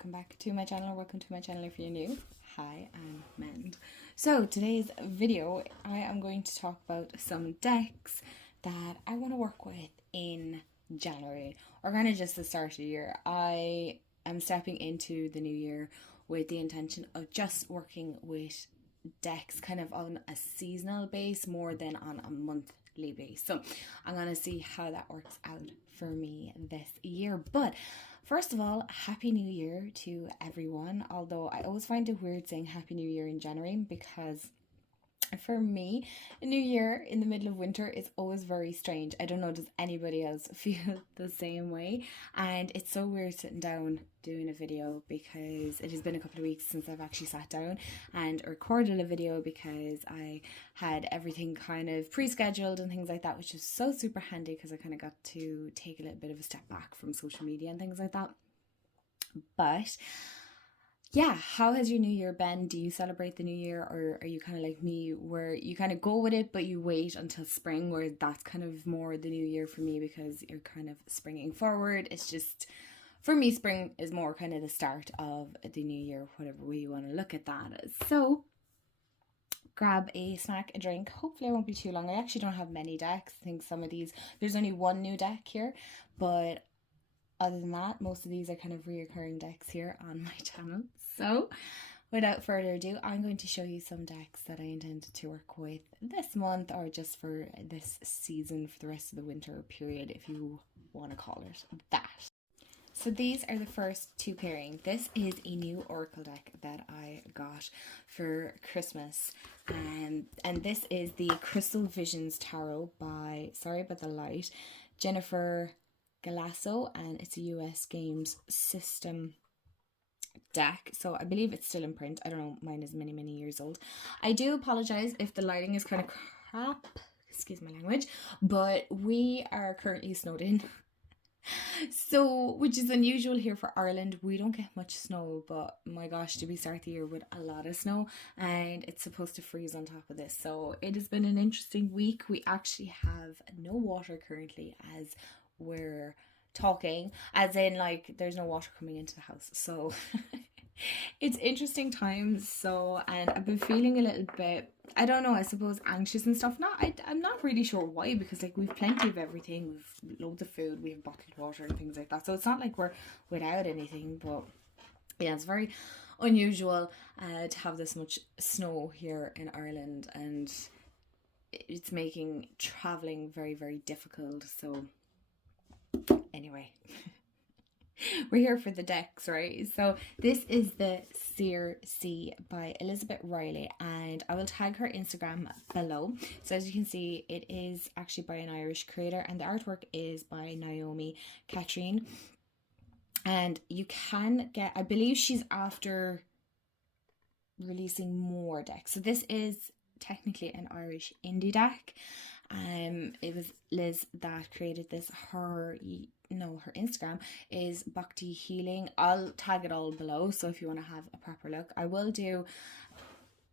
welcome back to my channel. Welcome to my channel if you're new. Hi, I'm Mend. So today's video, I am going to talk about some decks that I want to work with in January, or kind of just the start of the year. I am stepping into the new year with the intention of just working with decks kind of on a seasonal base more than on a monthly base. So I'm going to see how that works out for me this year. But first of all, Happy New Year to everyone. Although I always find it weird saying Happy New Year in January, because for me, a new year in the middle of winter is always very strange. I don't know, does anybody else feel the same way? And it's so weird sitting down doing a video, because it has been a couple of weeks since I've actually sat down and recorded a video, because I had everything kind of pre-scheduled and things like that, which is so super handy because I kind of got to take a little bit of a step back from social media and things like that. But yeah, how has your new year been? Do you celebrate the new year, or are you kind of like me where you kind of go with it but you wait until spring, where that's kind of more the new year for me, because you're kind of springing forward? It's just, for me, spring is more kind of the start of the new year, whatever way you want to look at that as. So grab a snack, a drink. Hopefully I won't be too long. I actually don't have many decks. I think some of these, there's only one new deck here, but other than that, most of these are kind of reoccurring decks here on my channel. So without further ado, I'm going to show you some decks that I intended to work with this month, or just for this season, for the rest of the winter period, if you want to call it that. So these are the first two pairing. This is a new Oracle deck that I got for Christmas. And this is the Crystal Visions Tarot by, sorry about the light, Jennifer Galasso, and it's a US Games System deck. So I believe it's still in print. I don't know, mine is many years old. I do apologize if the lighting is kind of crap, excuse my language, but we are currently snowed in. So, which is unusual here for Ireland. We don't get much snow, but my gosh, did we start the year with a lot of snow, and it's supposed to freeze on top of this. So it has been an interesting week. We actually have no water currently as we're talking, as in like there's no water coming into the house. So it's interesting times. So, and I've been feeling a little bit, I don't know, I suppose anxious and stuff. I'm not really sure why, because like we've plenty of everything. We've loads of food, we have bottled water and things like that. So it's not like we're without anything, but yeah, it's very unusual to have this much snow here in Ireland, and it's making traveling very difficult. So anyway, we're here for the decks, right? So this is the Seer See by Elizabeth Riley, and I will tag her Instagram below. So as you can see, it is actually by an Irish creator, and the artwork is by Naomi Katrine. And you can get, I believe she's after releasing more decks. So this is technically an Irish indie deck. It was Liz that created this. Her Instagram is Bhakti Healing. I'll tag it all below, so if you want to have a proper look. I will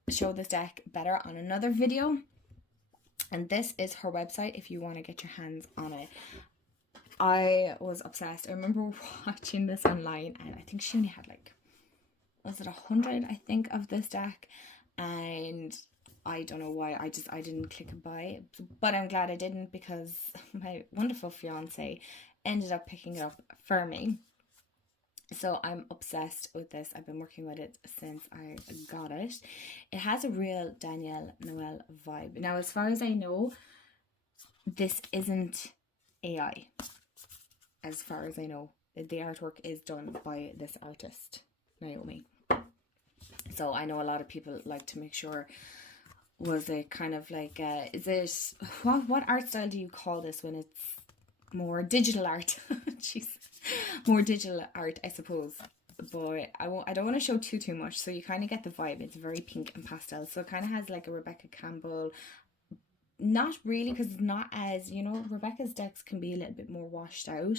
show this deck better on another video, and this is her website if you want to get your hands on it. I was obsessed. I remember watching this online, and I think she only had like, was it 100 I think of this deck, and I don't know why I didn't click and buy, but I'm glad I didn't, because my wonderful fiance ended up picking it up for me. So I'm obsessed with this. I've been working with it since I got it. It has a real Danielle Noel vibe. Now, as far as I know, this isn't AI. As far as I know, the artwork is done by this artist, Naomi. So I know a lot of people like to make sure, was it kind of like, is it, what art style do you call this when it's more digital art? Jeez, more digital art, I suppose. But I don't want to show too much, so you kind of get the vibe. It's very pink and pastel, so it kind of has like a Rebecca Campbell. Not really, because it's not as, you know, Rebecca's decks can be a little bit more washed out.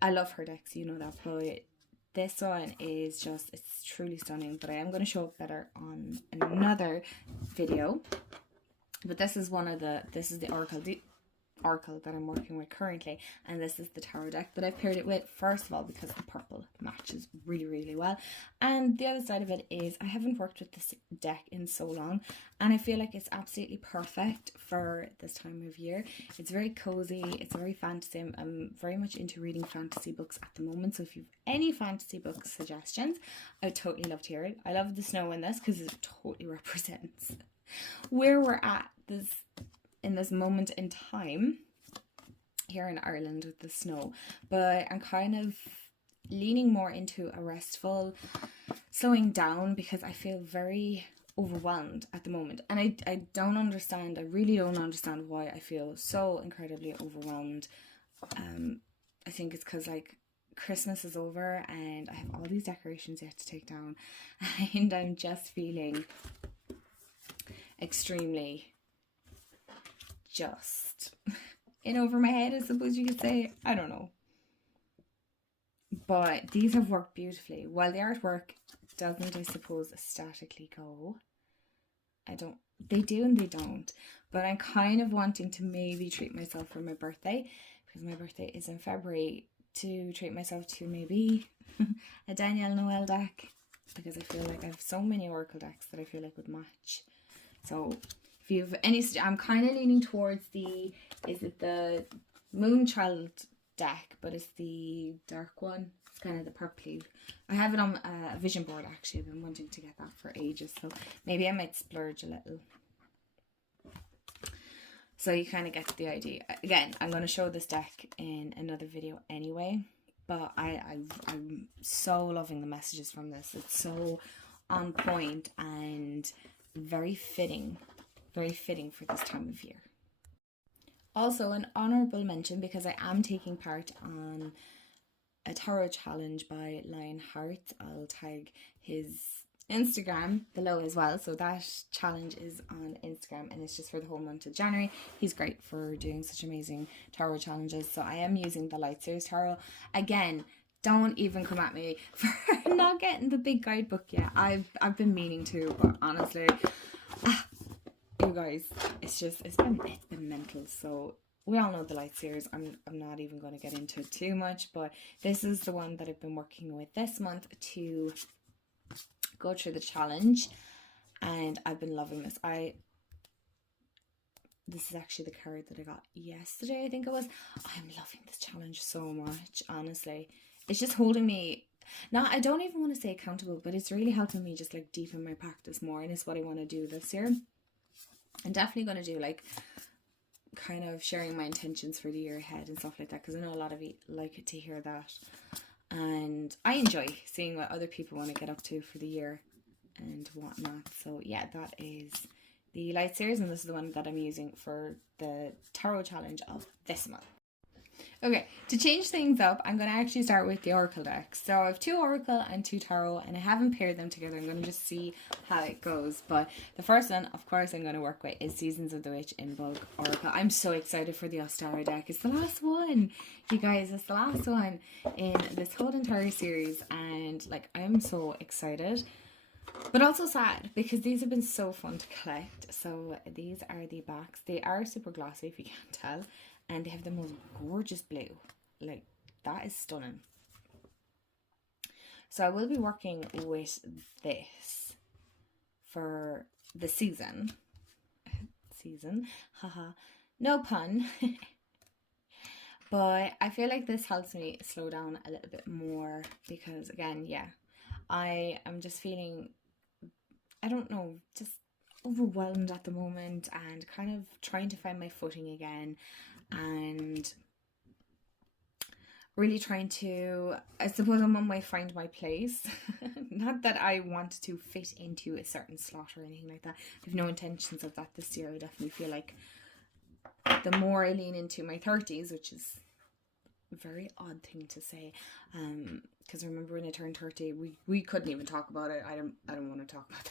I love her decks, you know that, but this one is just, it's truly stunning. But I am going to show it better on another video. But this is this is the Oracle. oracle that I'm working with currently, and this is the tarot deck that I've paired it with. First of all, because the purple matches really, really well, and the other side of it is I haven't worked with this deck in so long, and I feel like it's absolutely perfect for this time of year. It's very cozy, it's very fantasy. I'm very much into reading fantasy books at the moment, so if you've any fantasy book suggestions, I would totally love to hear it. I love the snow in this because it totally represents where we're at in this moment in time here in Ireland with the snow. But I'm kind of leaning more into a restful slowing down because I feel very overwhelmed at the moment, and I really don't understand why I feel so incredibly overwhelmed. I think it's because like Christmas is over and I have all these decorations yet to take down, and I'm just feeling extremely just in over my head, I suppose you could say. I don't know. But these have worked beautifully. While the artwork doesn't, I suppose, statically go. They do and they don't. But I'm kind of wanting to maybe treat myself for my birthday, because my birthday is in February, to treat myself to maybe a Danielle Noel deck, because I feel like I have so many oracle decks that I feel like would match. So if you have any, I'm kind of leaning towards is it the Moonchild deck, but it's the dark one. It's kind of the purpley. I have it on a vision board actually. I've been wanting to get that for ages, so maybe I might splurge a little. So you kind of get the idea. Again, I'm going to show this deck in another video anyway, but I'm so loving the messages from this. It's so on point and very fitting for this time of year. Also, an honourable mention, because I am taking part on a tarot challenge by Lionheart. I'll tag his Instagram below as well. So that challenge is on Instagram and it's just for the whole month of January. He's great for doing such amazing tarot challenges. So I am using the Seers tarot. Again, don't even come at me for not getting the big guidebook yet. I've been meaning to, but honestly, you guys, it's been mental. So we all know the Seers. I'm not even going to get into it too much, but this is the one that I've been working with this month to go through the challenge, and I've been loving this. This is actually the card that I got yesterday, I think it was. I'm loving this challenge so much, honestly. It's just holding me, I don't even want to say accountable, but it's really helping me just like deepen my practice more, and it's what I want to do this year. I'm definitely going to do like kind of sharing my intentions for the year ahead and stuff like that, because I know a lot of you like to hear that, and I enjoy seeing what other people want to get up to for the year and whatnot. So yeah, that is the Seers, and this is the one that I'm using for the tarot challenge of this month. Okay, to change things up, I'm going to actually start with the Oracle deck. So I have 2 Oracle and 2 Tarot, and I haven't paired them together. I'm going to just see how it goes. But the first one, of course, I'm going to work with is Seasons of the Witch Imbolc Oracle. I'm so excited for the Ostara deck. It's the last one, you guys. It's the last one in this whole entire series, and like I'm so excited. But also sad, because these have been so fun to collect. So these are the backs. They are super glossy, if you can't tell. And they have the most gorgeous blue. Like, that is stunning. So I will be working with this for the season. Haha. No pun. But I feel like this helps me slow down a little bit more. Because, again, yeah. I am just feeling, I don't know, just overwhelmed at the moment. And kind of trying to find my footing again. And really trying to, I suppose I'm on my find my place. Not that I want to fit into a certain slot or anything like that. I have no intentions of that this year. I definitely feel like the more I lean into my 30s, which is a very odd thing to say, because remember when I turned 30, we couldn't even talk about it. I don't want to talk about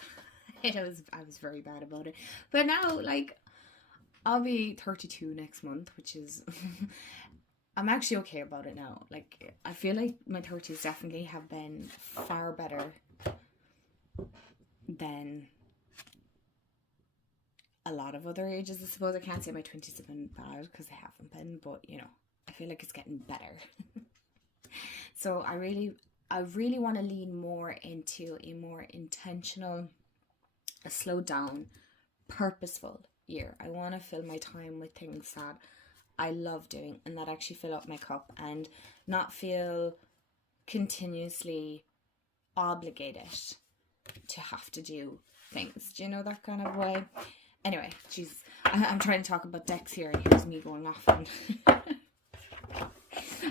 that. I was very bad about it. But now, like, I'll be 32 next month, which is, I'm actually okay about it now. Like, I feel like my 30s definitely have been far better than a lot of other ages, I suppose. I can't say my 20s have been bad because they haven't been, but you know, I feel like it's getting better. So I really want to lean more into a more intentional, a slowed down, purposeful year. I want to fill my time with things that I love doing and that actually fill up my cup, and not feel continuously obligated to have to do things. Do you know, that kind of way? Anyway, jeez, I'm trying to talk about decks here, and here's me going off. And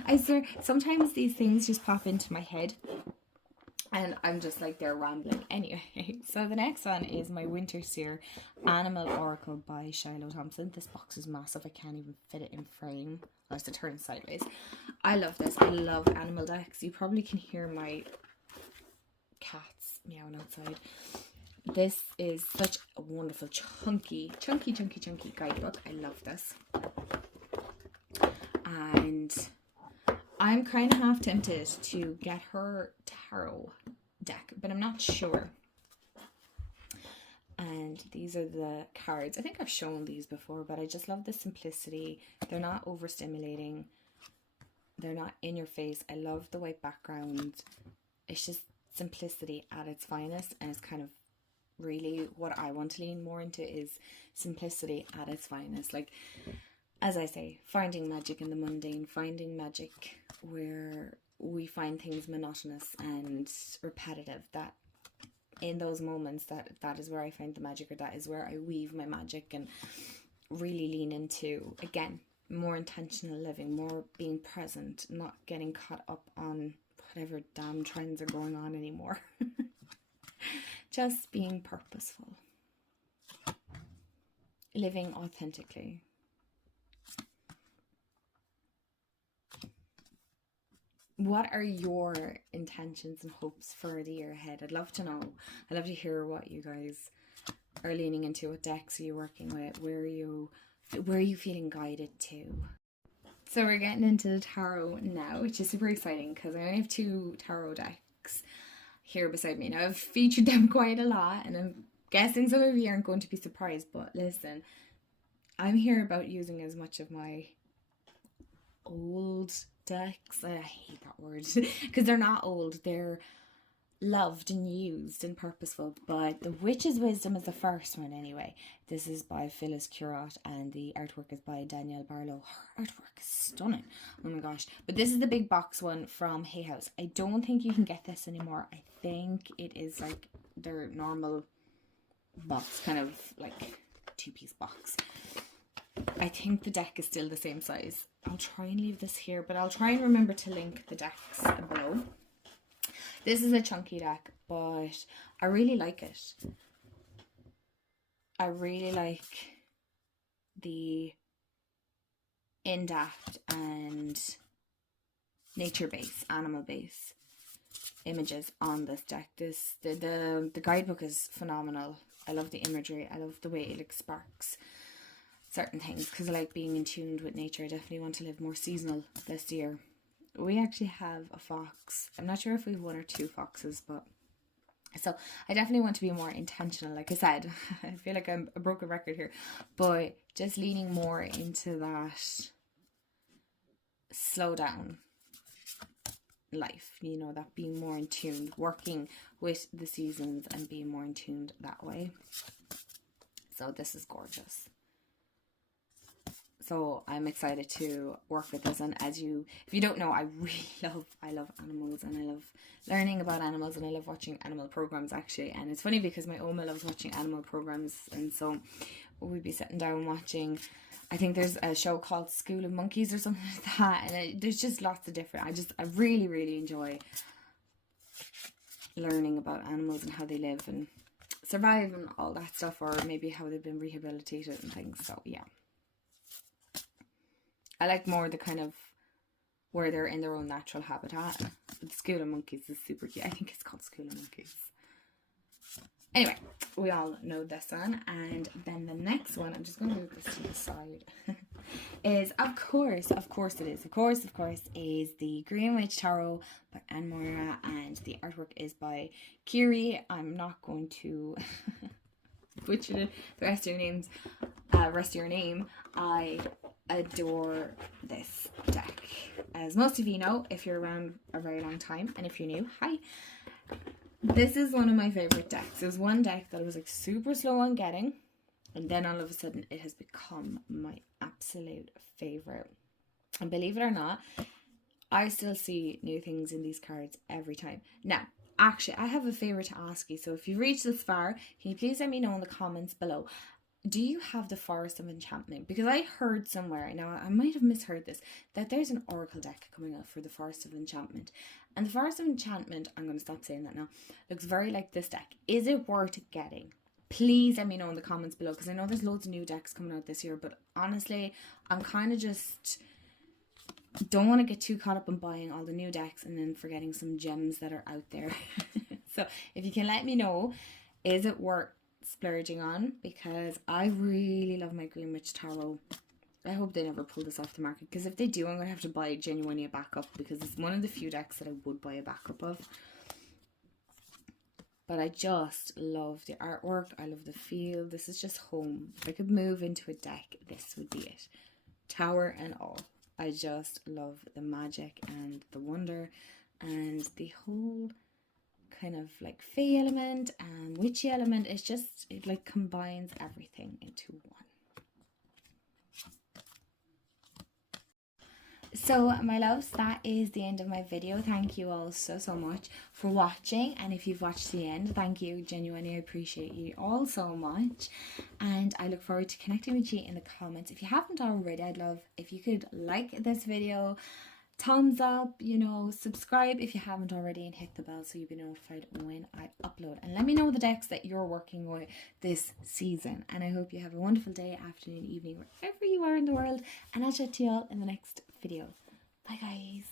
I swear, sometimes these things just pop into my head, and I'm just like, they're rambling. Anyway, so the next one is my Winterseer Animal Oracle by Shiloh Thompson. This box is massive. I can't even fit it in frame. I have to turn sideways. I love this. I love animal decks. You probably can hear my cats meowing outside. This is such a wonderful, chunky guidebook. I love this. And I'm kind of half tempted to get her tarot deck, but I'm not sure. And these are the cards. I think I've shown these before, but I just love the simplicity. They're not overstimulating. They're not in your face. I love the white background. It's just simplicity at its finest, and it's kind of really what I want to lean more into, is simplicity at its finest. Like, as I say, finding magic in the mundane, finding magic where we find things monotonous and repetitive, that in those moments that is where I find the magic, or that is where I weave my magic, and really lean into, again, more intentional living, more being present, not getting caught up on whatever damn trends are going on anymore. Just being purposeful, living authentically. What are your intentions and hopes for the year ahead? I'd love to know. I'd love to hear what you guys are leaning into. What decks are you working with? Where are you feeling guided to? So we're getting into the tarot now, which is super exciting because I only have 2 tarot decks here beside me. Now, I've featured them quite a lot, and I'm guessing some of you aren't going to be surprised, but listen, I'm here about using as much of my old decks. I hate that word because they're not old, they're loved and used and purposeful. But the Witch's Wisdom is the first one anyway. This is by Phyllis Curott, and the artwork is by Danielle Barlow. Her artwork is stunning, oh my gosh. But this is the big box one from Hay House. I don't think you can get this anymore. I think it is like their normal box, kind of like 2-piece box. I think the deck is still the same size. I'll try and leave this here, but I'll try and remember to link the decks below. This is a chunky deck, but I really like it. I really like the in-depth and nature-based, animal-based images on this deck. The guidebook is phenomenal. I love the imagery. I love the way it sparks certain things, because I like being in tune with nature. I definitely want to live more seasonal this year. We actually have a fox. I'm not sure if we have 1 or 2 foxes, but so I definitely want to be more intentional. Like I said, I feel like I'm a broken record here, but just leaning more into that slow down life, you know, that being more in tune, working with the seasons and being more in tune that way. So this is gorgeous. So I'm excited to work with this. And if you don't know, I love animals, and I love learning about animals, and I love watching animal programs actually. And it's funny because my Oma loves watching animal programs, and so we'd be sitting down watching, I think there's a show called School of Monkeys or something like that, and there's just lots of different, I really enjoy learning about animals and how they live and survive and all that stuff, or maybe how they've been rehabilitated and things. So yeah, I like more the kind of where they're in their own natural habitat. The School of Monkeys is super cute. I think it's called School of Monkeys. Anyway, we all know this one. And then the next one, I'm just going to move this to the side, is, of course, is the Green Witch Tarot by Anne Moira. And the artwork is by Kiri. I'm not going to butchered it, the rest of your names, rest of your name. I adore this deck. As most of you know, if you're around a very long time, and if you're new, hi. This is one of my favorite decks. There's one deck that I was like super slow on getting, and then all of a sudden it has become my absolute favorite. And believe it or not, I still see new things in these cards every time. Now, actually, I have a favour to ask you. So if you've reached this far, can you please let me know in the comments below. Do you have the Forest of Enchantment? Because I heard somewhere, now I might have misheard this, that there's an Oracle deck coming out for the Forest of Enchantment. And the Forest of Enchantment, I'm going to stop saying that now, looks very like this deck. Is it worth getting? Please let me know in the comments below, because I know there's loads of new decks coming out this year, but honestly, I'm kind of just don't want to get too caught up in buying all the new decks and then forgetting some gems that are out there. So if you can let me know, is it worth splurging on? Because I really love my Green Witch Tarot. I hope they never pull this off the market, because if they do, I'm going to have to buy genuinely a backup, because it's one of the few decks that I would buy a backup of. But I just love the artwork. I love the feel. This is just home. If I could move into a deck, this would be it. Tower and all. I just love the magic and the wonder and the whole kind of like fae element and witchy element. It's just, it like combines everything into one. So my loves, that is the end of my video. Thank you all so much for watching, and if you've watched the end, thank you. Genuinely, I appreciate you all so much, and I look forward to connecting with you in the comments. If you haven't already, I'd love if you could like this video, thumbs up, you know, subscribe if you haven't already, and hit the bell so you'll be notified when I upload. And let me know the decks that you're working with this season, and I hope you have a wonderful day, afternoon, evening, wherever you are in the world, and I'll chat to you all in the next video. Bye guys.